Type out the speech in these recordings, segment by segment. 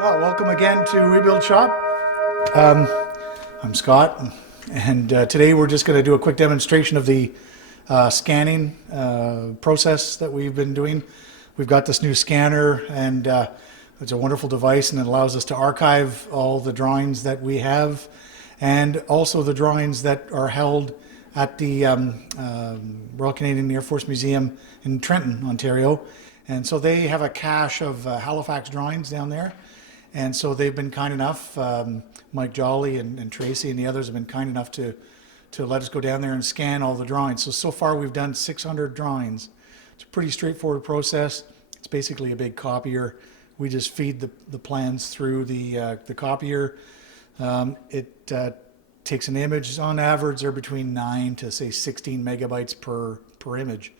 Well, welcome again to ReBuild Shop. I'm Scott, and today we're just going to do a quick demonstration of the scanning process that we've been doing. We've got this new scanner, and it's a wonderful device, and it allows us to archive all the drawings that we have, and also the drawings that are held at the Royal Canadian Air Force Museum in Trenton, Ontario. And so they have a cache of Halifax drawings down there. And so they've been kind enough, Mike Jolly and Tracy and the others have been kind enough to let us go down there and scan all the drawings. So far we've done 600 drawings. It's a pretty straightforward process. It's basically a big copier. We just feed the plans through the copier. It takes an image. On average, they're between 9 to say 16 megabytes per image.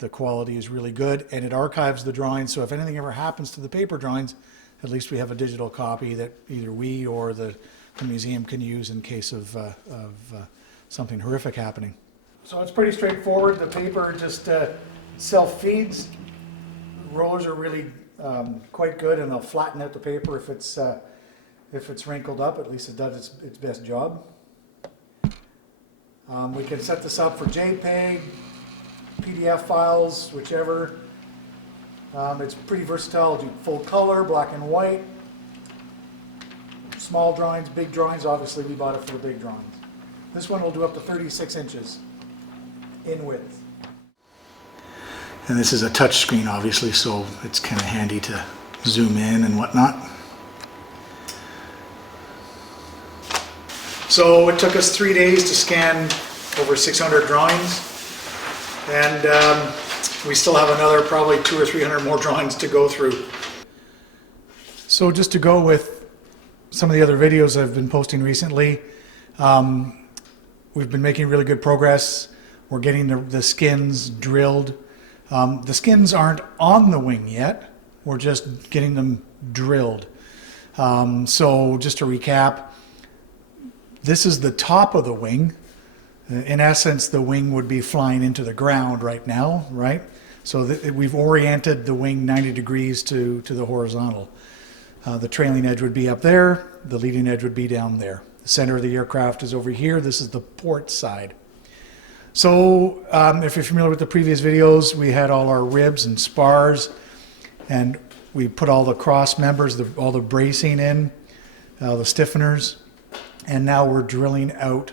The quality is really good, and it archives the drawings. So if anything ever happens to the paper drawings, at least we have a digital copy that either we or the museum can use in case of something horrific happening. So it's pretty straightforward. The paper just self-feeds. Rollers are really quite good, and they'll flatten out the paper if it's wrinkled up. At least it does its best job. We can set this up for JPEG, PDF files, whichever. It's pretty versatile. Do full color, black and white, small drawings, big drawings. Obviously we bought it for the big drawings. This one will do up to 36 inches in width. And this is a touch screen, obviously, so it's kind of handy to zoom in and whatnot. So it took us 3 days to scan over 600 drawings, and we still have another probably 200 or 300 more drawings to go through. So just to go with some of the other videos I've been posting recently, we've been making really good progress. We're getting the skins drilled. The skins aren't on the wing yet. We're just getting them drilled. So just to recap, this is the top of the wing. In essence, the wing would be flying into the ground right now, right? So we've oriented the wing 90 degrees to the horizontal. The trailing edge would be up there, the leading edge would be down there. The center of the aircraft is over here. This is the port side. So if you're familiar with the previous videos, we had all our ribs and spars, and we put all the cross members, all the bracing in, the stiffeners, and now we're drilling out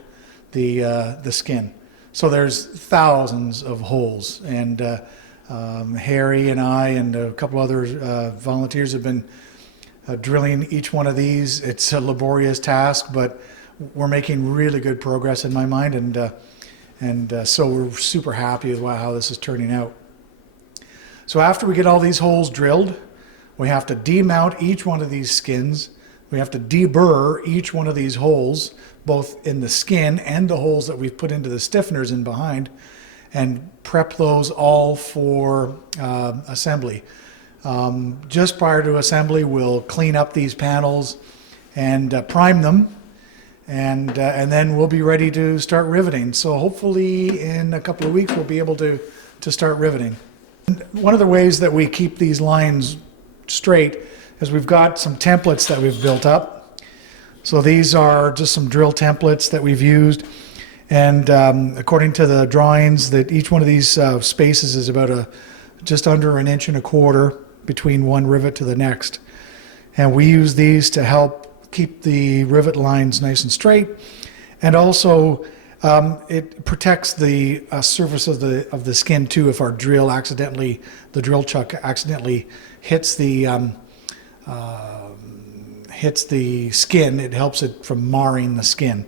the skin. So there's thousands of holes, and Harry and I and a couple other volunteers have been drilling each one of these. It's a laborious task, but we're making really good progress in my mind, and so we're super happy with how this is turning out. So after we get all these holes drilled, we have to demount each one of these skins. We have to deburr each one of these holes, both in the skin and the holes that we've put into the stiffeners in behind, and prep those all for assembly. Just prior to assembly, we'll clean up these panels and prime them, and then we'll be ready to start riveting. So hopefully in a couple of weeks we'll be able to start riveting. And one of the ways that we keep these lines straight is we've got some templates that we've built up. So these are just some drill templates that we've used, and according to the drawings, that each one of these spaces is about just under 1.25 inches between one rivet to the next, and we use these to help keep the rivet lines nice and straight, and also it protects the surface of the skin too. If our drill the drill chuck accidentally hits the skin, it helps it from marring the skin.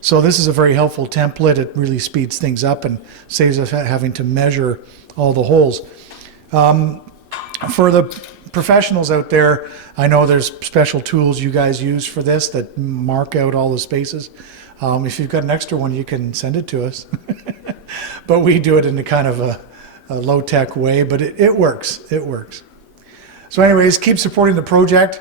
So this is a very helpful template. It really speeds things up and saves us having to measure all the holes. For the professionals out there, I know there's special tools you guys use for this that mark out all the spaces. If you've got an extra one, you can send it to us. But we do it in a kind of a low-tech way, but it works. It works. So anyways, keep supporting the project.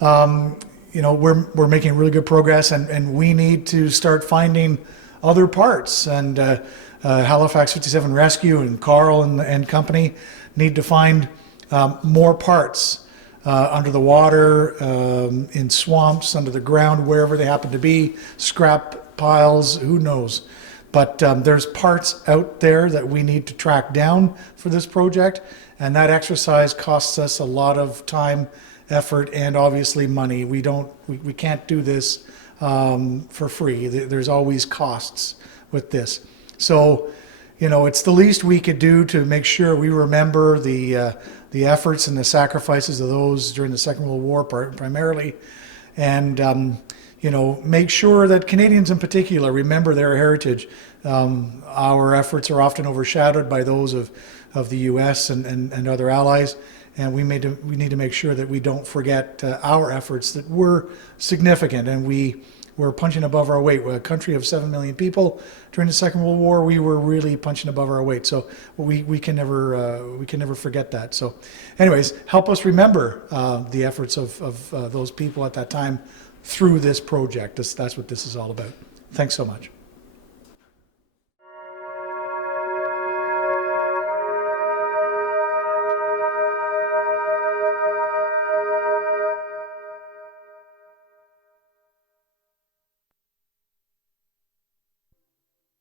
You know, we're making really good progress, and we need to start finding other parts. And Halifax 57 Rescue and Carl and company need to find more parts. under the water, in swamps, under the ground, wherever they happen to be, scrap piles, who knows. But there's parts out there that we need to track down for this project, and that exercise costs us a lot of time, effort, and obviously money. We can't do this for free. There's always costs with this. So, it's the least we could do to make sure we remember the efforts and the sacrifices of those during the Second World War primarily, and make sure that Canadians in particular remember their heritage. Our efforts are often overshadowed by those of the U.S. and other allies, and we need to make sure that we don't forget our efforts that were significant, and we're punching above our weight. We're a country of 7 million people. During the Second World War, we were really punching above our weight. So we can never forget that. So, anyways, help us remember the efforts of those people at that time through this project. That's what this is all about. Thanks so much.